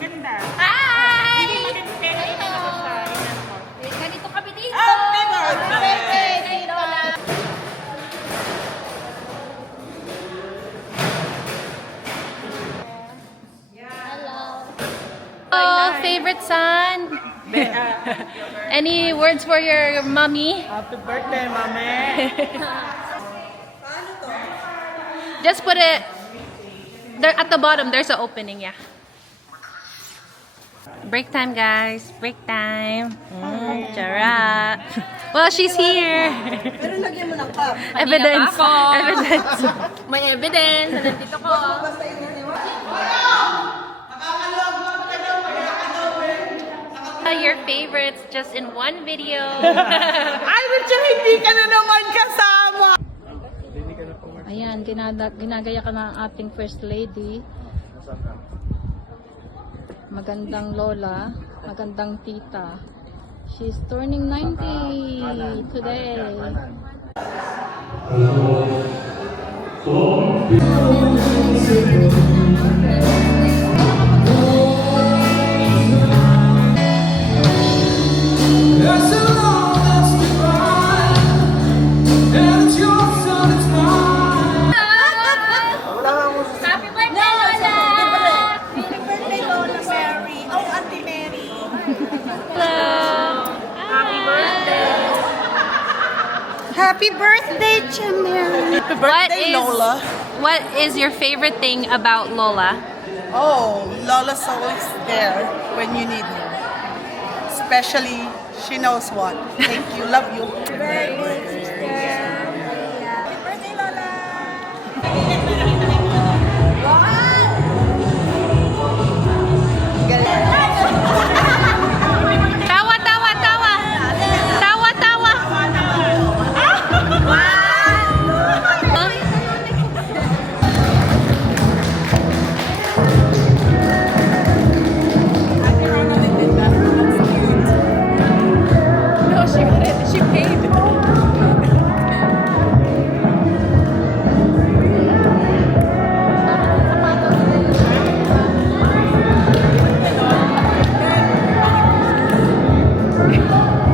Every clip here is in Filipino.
maganda. Hi! Hindi maganda pero ito naman sa inan mo. Ganito kami dito. Happy birthday! Hey, Lola. Hello. Oh, favorite son. Any words for your mommy? Happy birthday, mami! Just put it there at the bottom. There's an opening, yeah. Break time, guys. Break time. Chara. Well, she's here. Pero lagyan mo ng cup. Evidence. Ako. Evidence. May evidence na nandito ko. Basta inaniwa. Your favorites just in one video. Ay, Richard, hindi ka na naman kasama! Ayan, ginagaya ka ng ating First Lady. Magandang lola, magandang tita. She's turning 90 today. Happy birthday, Lola! Happy birthday, Lola Mary. Oh, Auntie Mary. Happy birthday. Happy birthday, Chamel. Happy birthday, Lola. What is your favorite thing about Lola? Oh, Lola's always there when you need her. Especially, she knows what. Thank you. Love you. Happy birthday, sister. Happy birthday, Lola. Tawa, tawa, tawa! Tawa, tawa! No, she got it. She paid.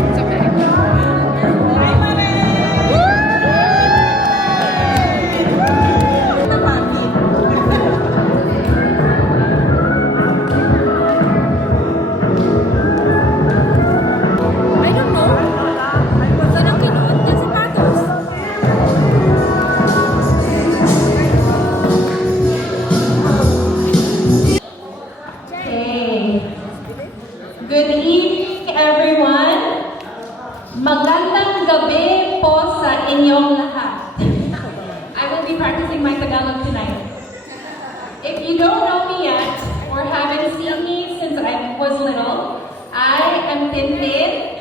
It's okay. I don't know. Saan ang kinuot niya sapatos? Okay. Good evening, everyone. Magandang gabi po sa inyong lahat. I will be practicing my Tagalog tonight. If you don't know me yet, or haven't seen me since I was little, I am Tintin.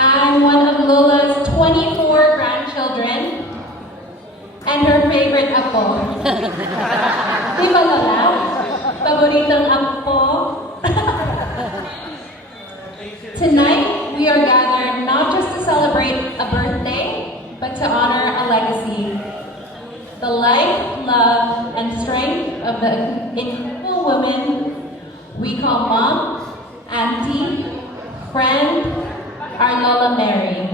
I'm one of Lola's 24 grandchildren and her favorite apo. Di ba, Lola? Paboritong apo. Tonight, we are gathered not just to celebrate a birthday, but to honor a legacy. The life, love, and strength of the incredible woman we call mom, auntie, friend, our Lola Mary.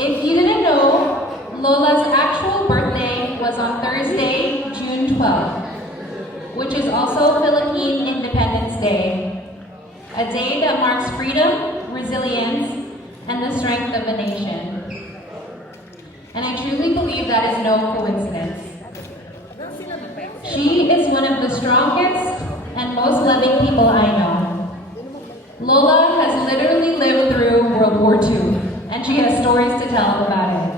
If you didn't know, Lola's actual birthday was on Thursday, June 12th, which is also Philippine Independence Day, a day that marks freedom, resilience, and the strength of a nation. And I truly believe that is no coincidence. She is one of the strongest and most loving people I know. Lola has literally lived through World War II, and she has stories to tell about it.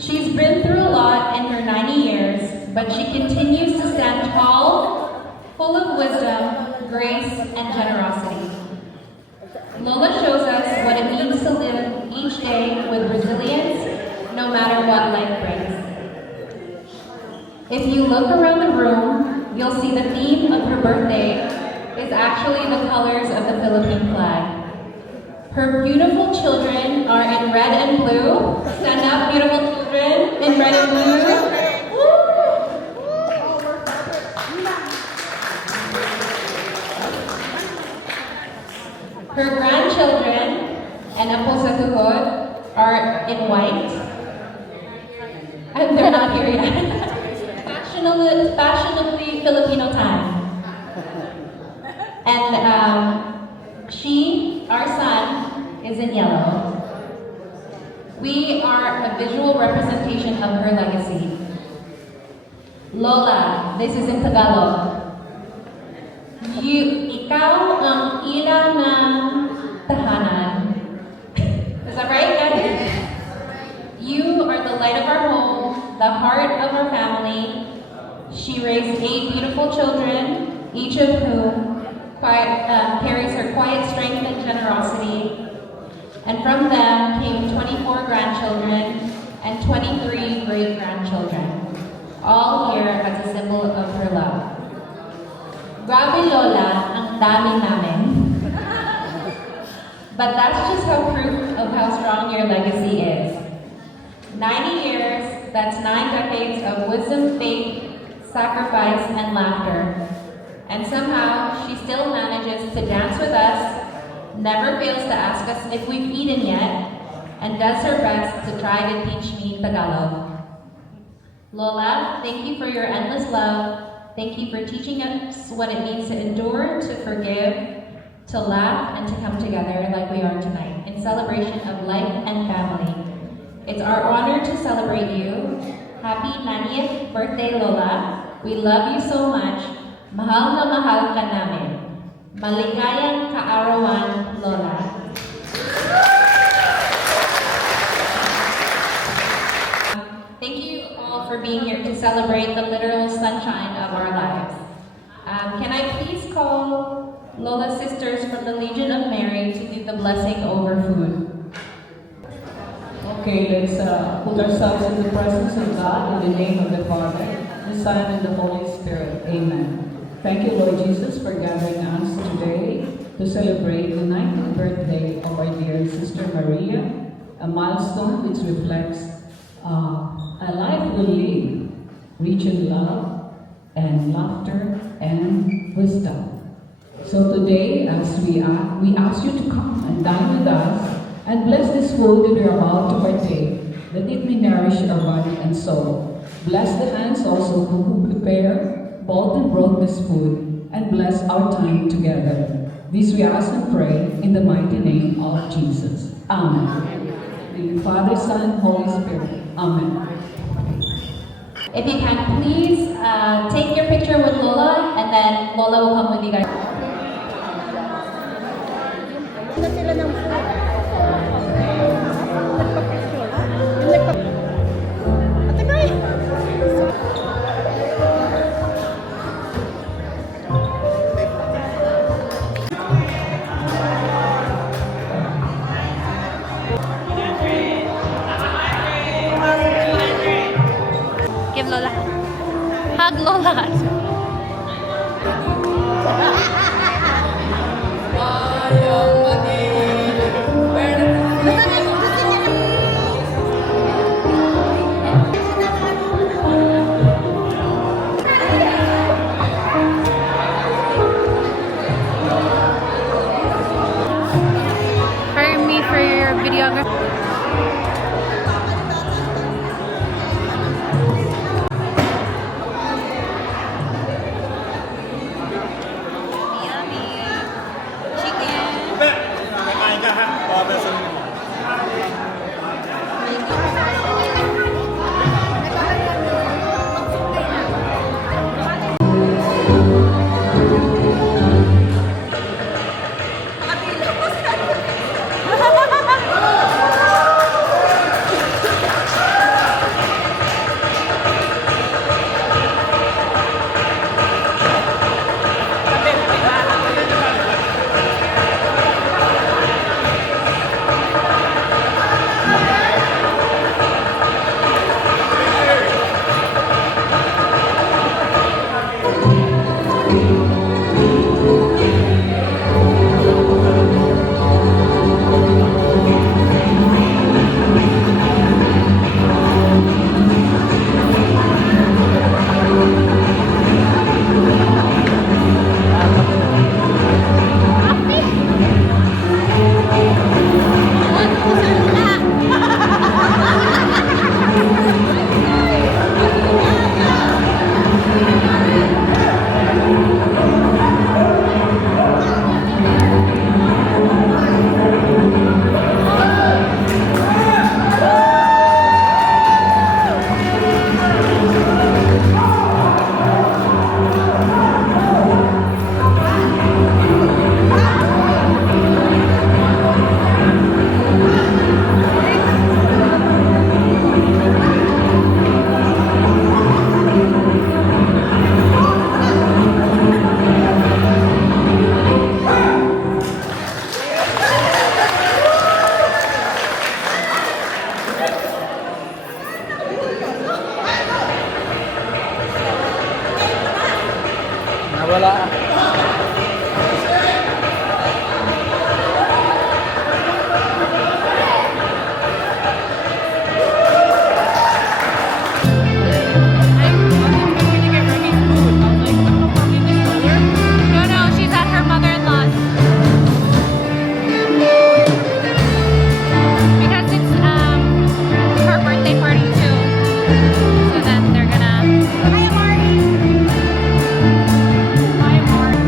She's been through a lot in her 90 years, but she continues to stand tall, full of wisdom, grace, and generosity. Lola shows us what it means to live each day with resilience, no matter what life brings. If you look around the room, you'll see the theme of her birthday is actually the colors of the Philippine flag. Her beautiful children are in red and blue. Stand up, beautiful children, in red and blue. in white. And they're not here yet. Fashionably Filipino time. And our son, is in yellow. We are a visual representation of her legacy. Lola, this is in Tagalog. Ikaw ang ilaw ng tahanan. Is that right, Daddy? You are the light of our home, the heart of our family. She raised 8 beautiful children, each of whom carries her quiet strength and generosity. And from them came 24 grandchildren and 23 great-grandchildren, all here as a symbol of her love. Grabe Lola, ang dami namin. But that's just how proof of how strong your legacy is. 90 years, that's 9 decades of wisdom, faith, sacrifice, and laughter. And somehow, she still manages to dance with us, never fails to ask us if we've eaten yet, and does her best to try to teach me Tagalog. Lola, thank you for your endless love. Thank you for teaching us what it means to endure, to forgive, to laugh, and to come together like we are tonight, in celebration of life and family. It's our honor to celebrate you. Happy 90th birthday, Lola. We love you so much. Mahal na mahal ka namin. Maligayang kaarawan, Lola. Thank you all for being here to celebrate the literal sunshine of our lives. Can I please call Lola's sisters from the Legion of Mary to do the blessing over food? Okay, let's put ourselves in the presence of God in the name of the Father, the Son, and the Holy Spirit. Amen. Thank you, Lord Jesus, for gathering us today to celebrate the 90th birthday of our dear Sister Maria, a milestone which reflects a life we live, rich in love and laughter and wisdom. So today, as we ask you to come and dine with us and bless this food that we are about to partake, that it may nourish our body and soul. Bless the hands also who bought and brought this food, and bless our time together. This we ask and pray in the mighty name of Jesus. Amen. In the Father, Son, Holy Spirit. Amen. If you can, please take your picture with Lola, and then Lola will come with you guys. Na sila ng food. Atagay! Give Lola. Hug Lola. Hire me for your videography. Wala. No, no, she's at her mother-in-law's. Because it's her birthday party too. So then they're gonna. Hi, Marty. Hi, Marty.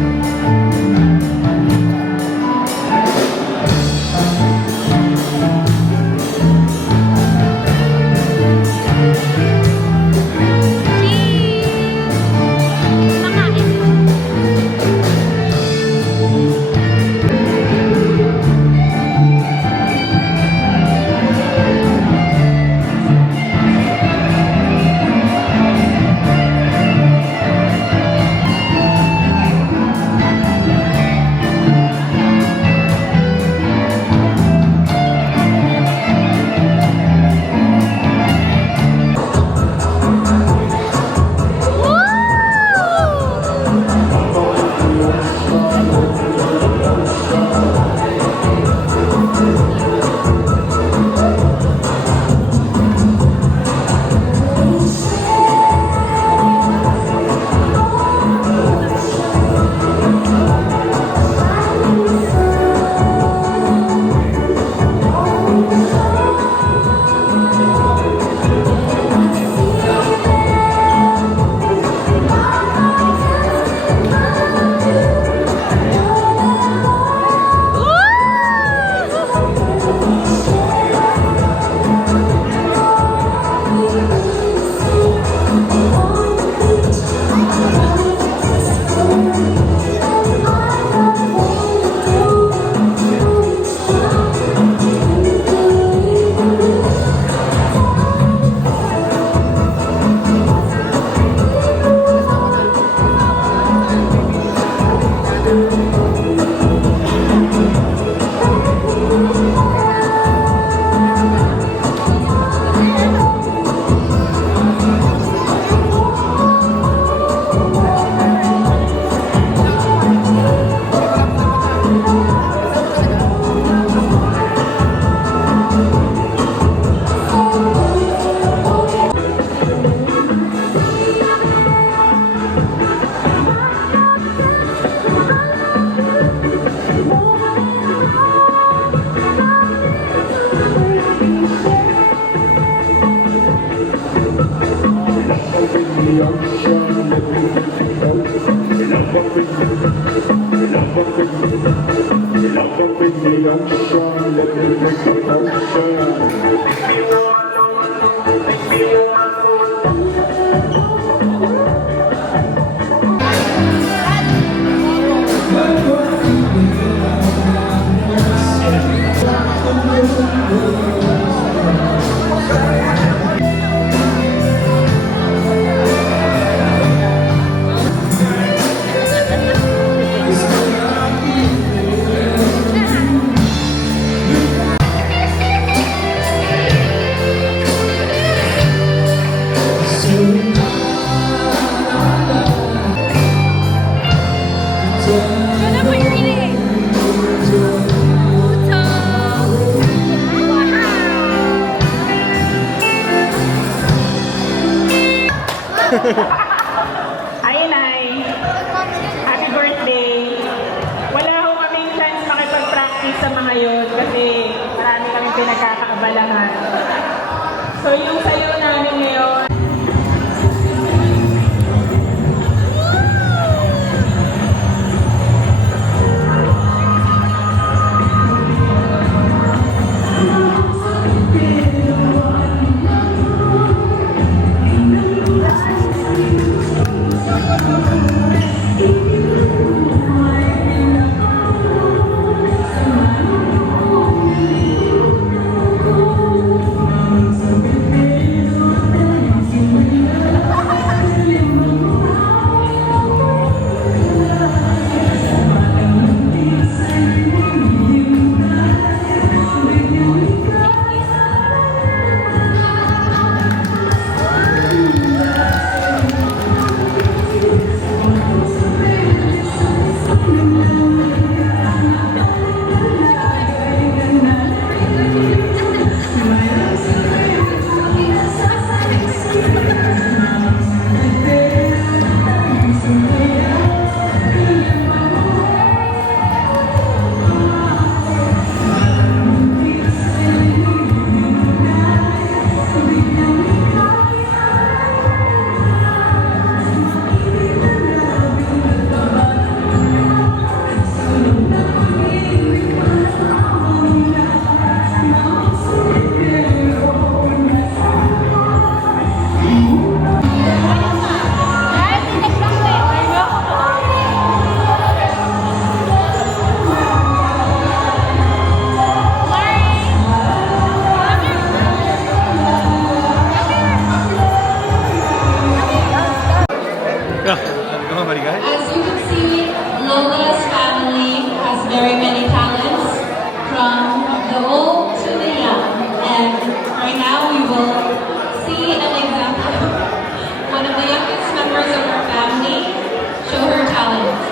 Hi, Nay. Happy birthday. Wala ho kaming chance makipag-practice sa mga yun kasi marami kaming pinagkakaabalahan. So, yung sayo namin ngayon, As you can see, Lola's family has very many talents, from the old to the young. And right now we will see an example. One of the youngest members of our family show her talent.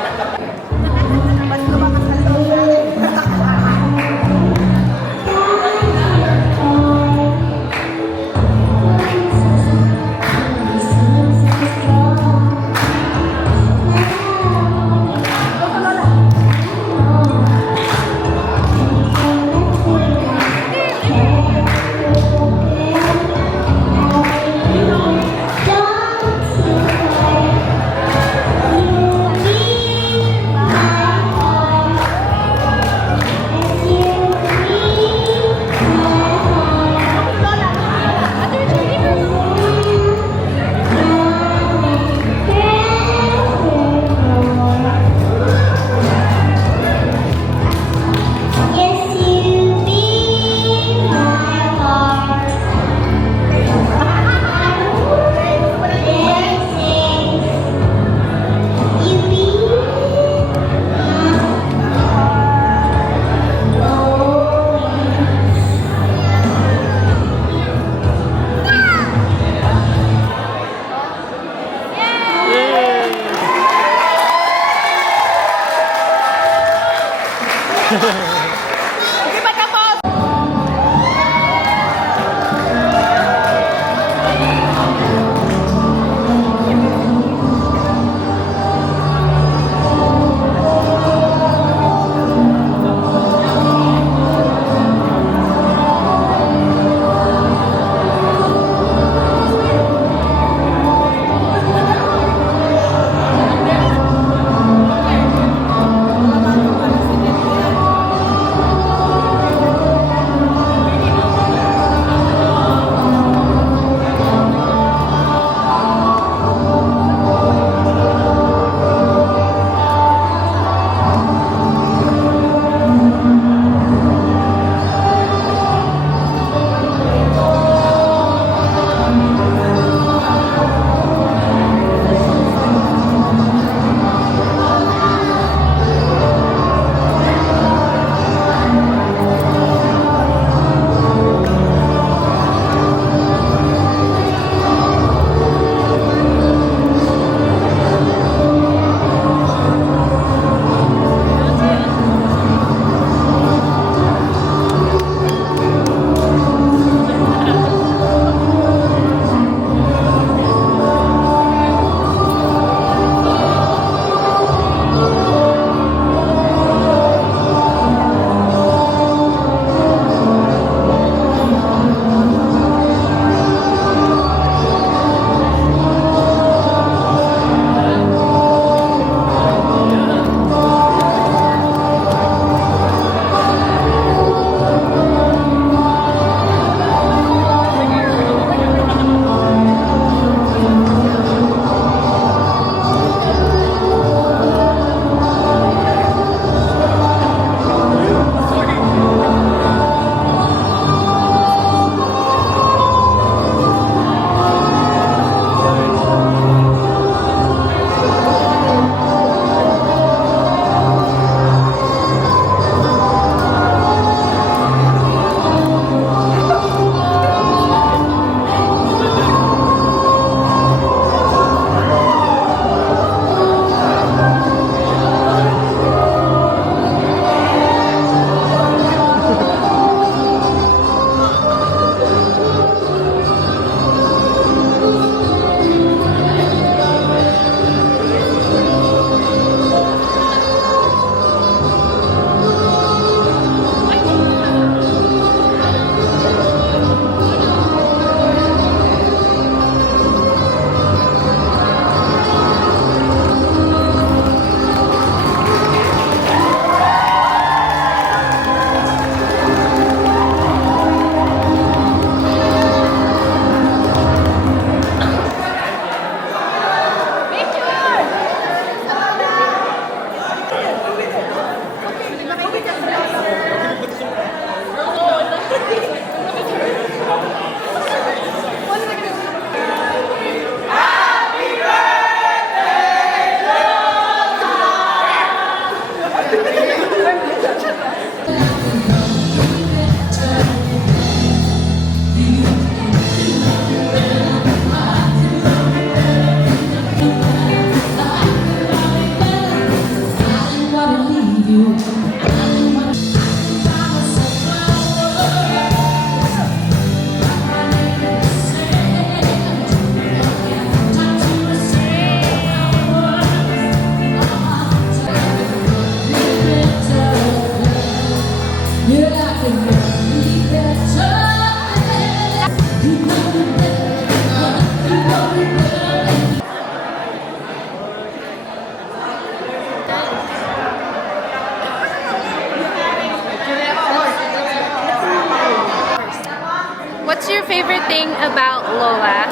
thing about Lola?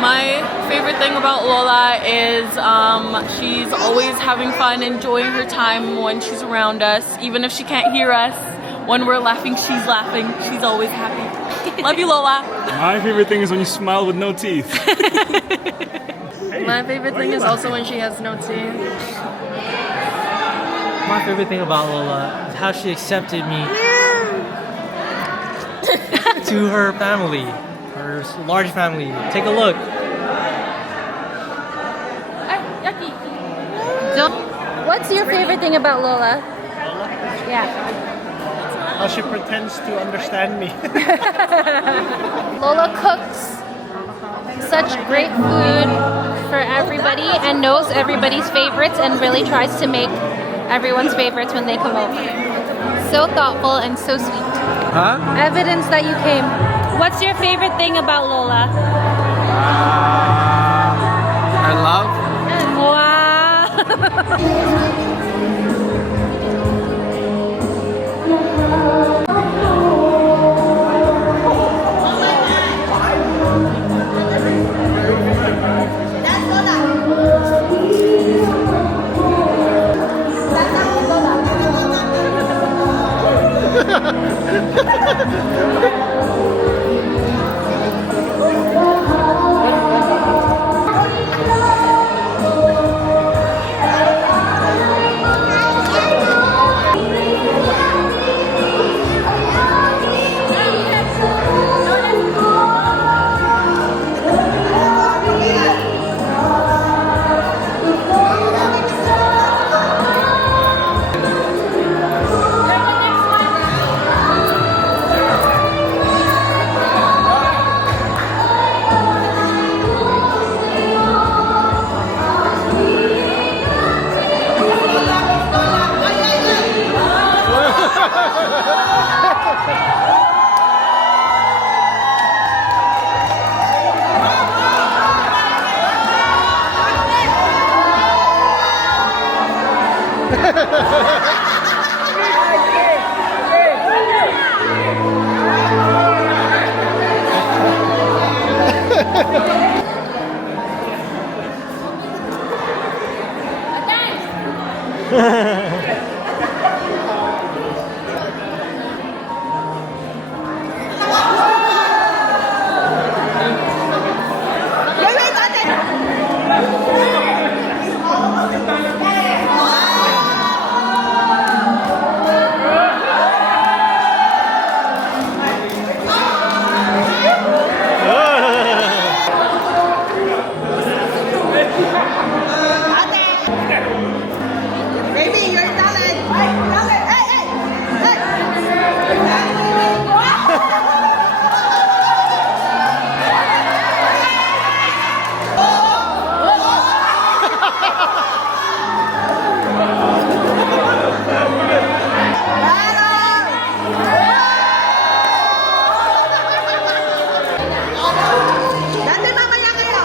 My favorite thing about Lola is she's always having fun, enjoying her time when she's around us. Even if she can't hear us, when we're laughing, she's laughing. She's always happy. Love you, Lola. My favorite thing is when you smile with no teeth. My favorite thing is also when she has no teeth. My favorite thing about Lola is how she accepted me to her family, her large family. Take a look. What's your favorite thing about Lola? Yeah. How she pretends to understand me. Lola cooks such great food for everybody and knows everybody's favorites and really tries to make everyone's favorites when they come over. So thoughtful and so sweet. Huh? Evidence that you came. What's your favorite thing about Lola? I love. Baby, you're talent. Talent. Hey, Dati mamaya kayo.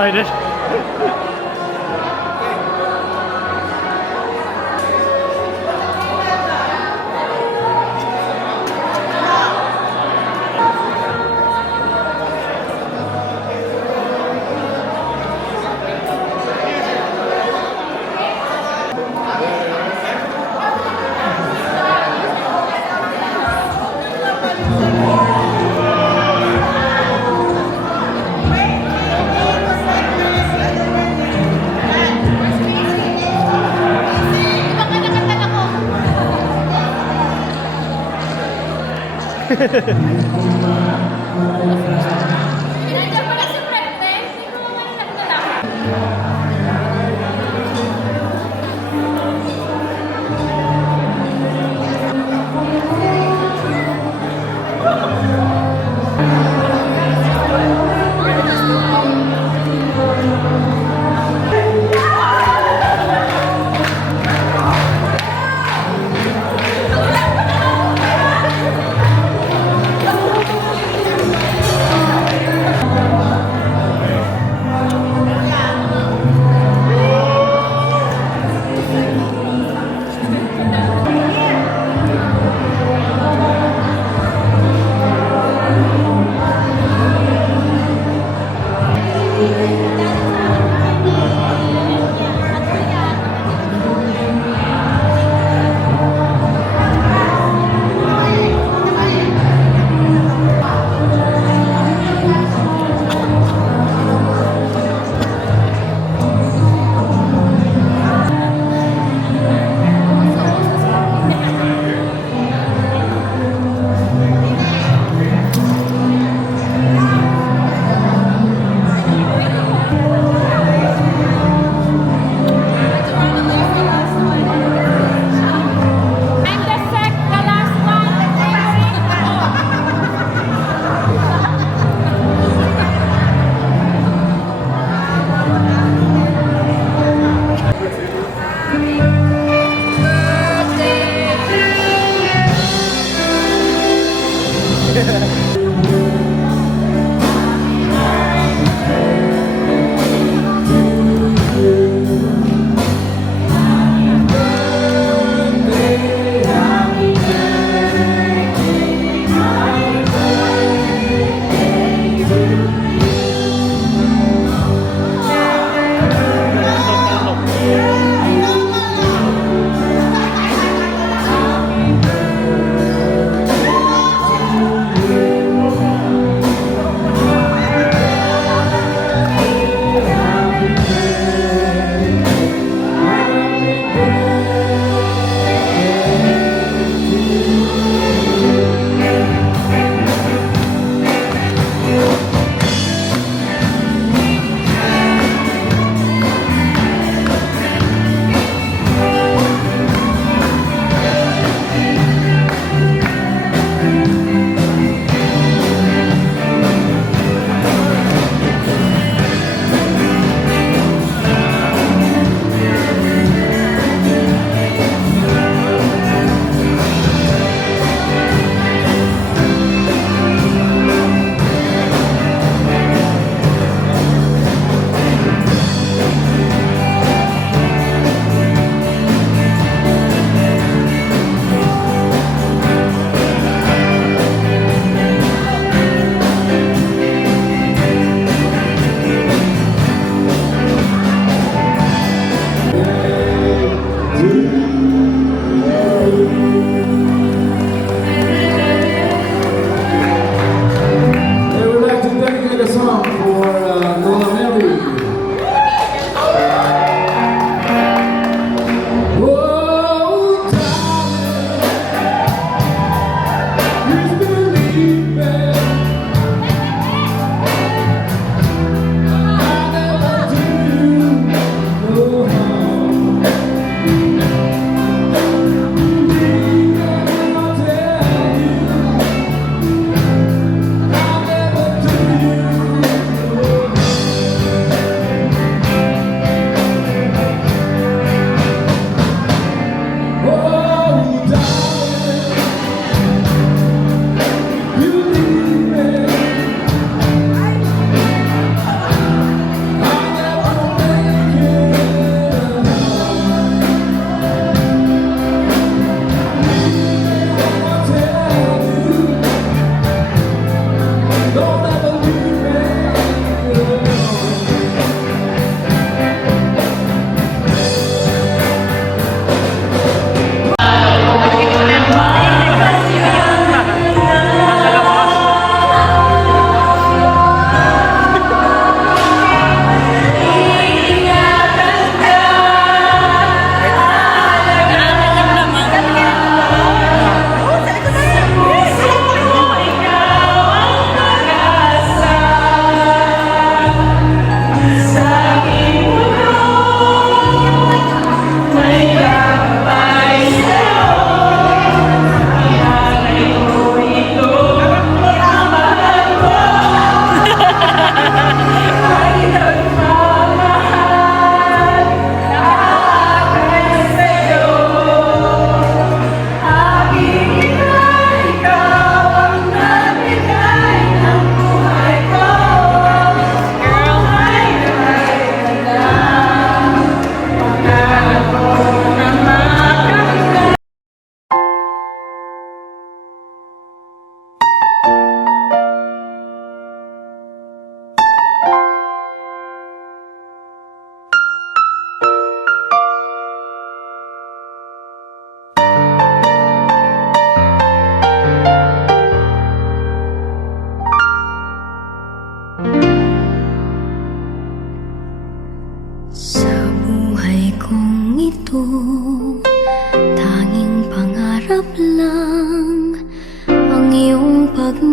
I did. Nandiyan pala si Prete. Hindi ko naman nagdala.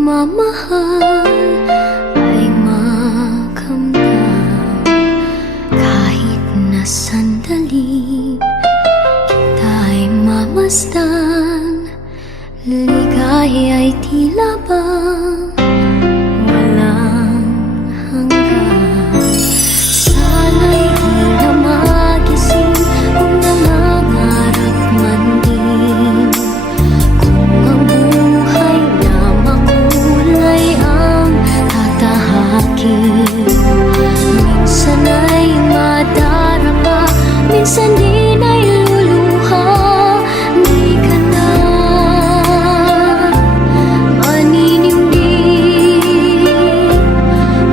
pagmamahal ay makamdam kahit na sandali kita'y mamasdan. Ligaya'y tila bang walang hanggan. Sana'y di na magising kung nangangarap man din. Kung ang buhay na makulay ang tatahakin. Minsan ay madarama, minsan din ay luluha. Di ka na maninindig,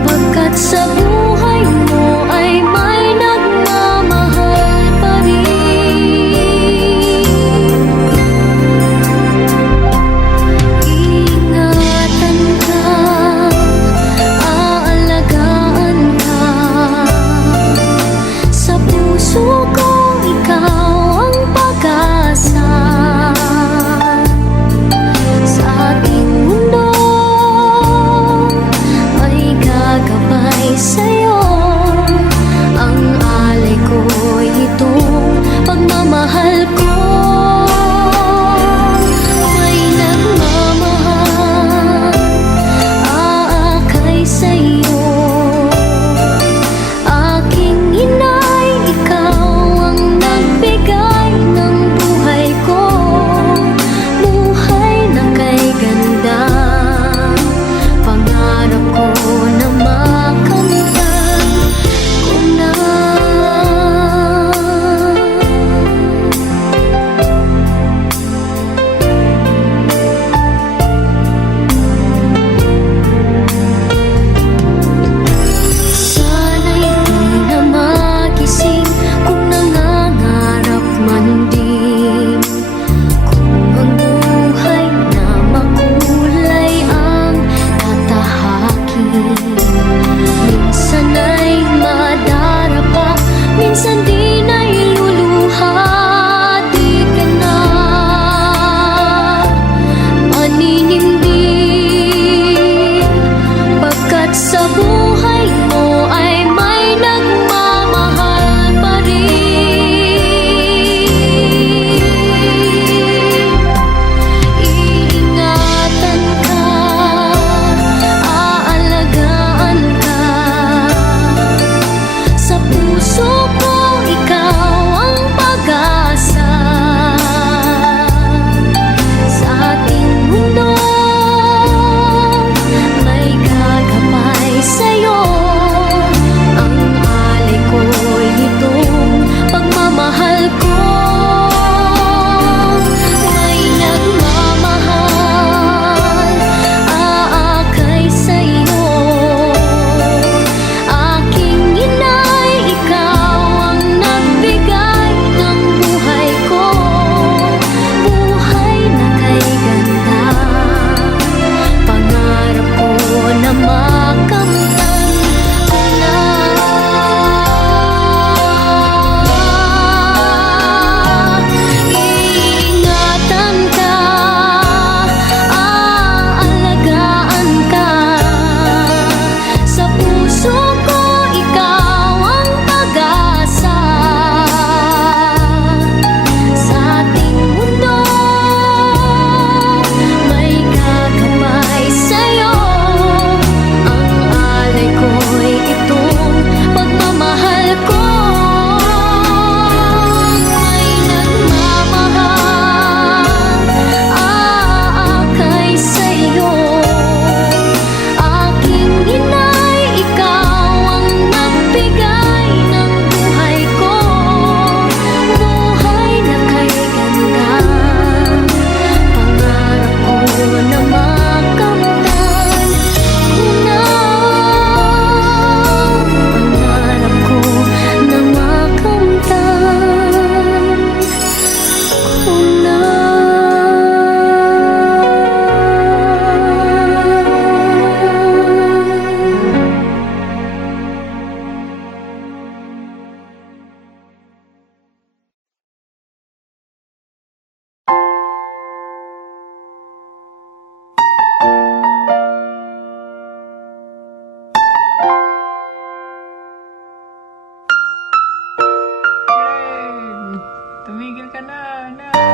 pagkat sa buhay mo ay may nagmamahal pa rin. Ingatan ka, aalagaan ka. Sa puso ko ikaw ang pag-asa. Sa ating mundo ay gagabay sa'yo. Ang alay ko'y itong pagmamahal ko. May nagmamahal, aakay sa'yo. Aking inay, ikaw ang nagbigay ng buhay ko. Buhay na kay ganda, pangarap ko na makamtan ko na. Sana'y di na magising kung nangangarap man din. Kung ang buhay na makulay ang tatahakin. Minsan ay madarapa, minsan din ay luluha. Di ka na maninindig, pagkat sa buhay mo ay may nagmamahal pa rin. Iingatan ka, aalagaan ka. Sa puso ko ikaw ang pag-asa. Sa ating mundo may gagabay sa'yo. Ang alay ko'y itong pagmamahal ko. May nagmamahal, aakay sa'yo. Aking inay, ikaw ang nagbigay ng buhay ko. Buhay na kay ganda, pangarap ko na makamtan ko na. Iingatan ka, aalagaan ka. Sa puso ko ikaw ang pag-asa. Sa ating mundo may gagabay sa'yo. Ang alay ko'y itong pagmamahal ko. May nagmamahal, aakay sa'yo. Aking inay, ikaw ang nagbigay ng buhay ko. Buhay na kay ganda, pangarap ko na makamtan ko na. Pangarap ko na makamtan ko na. Tumigil ka na, na.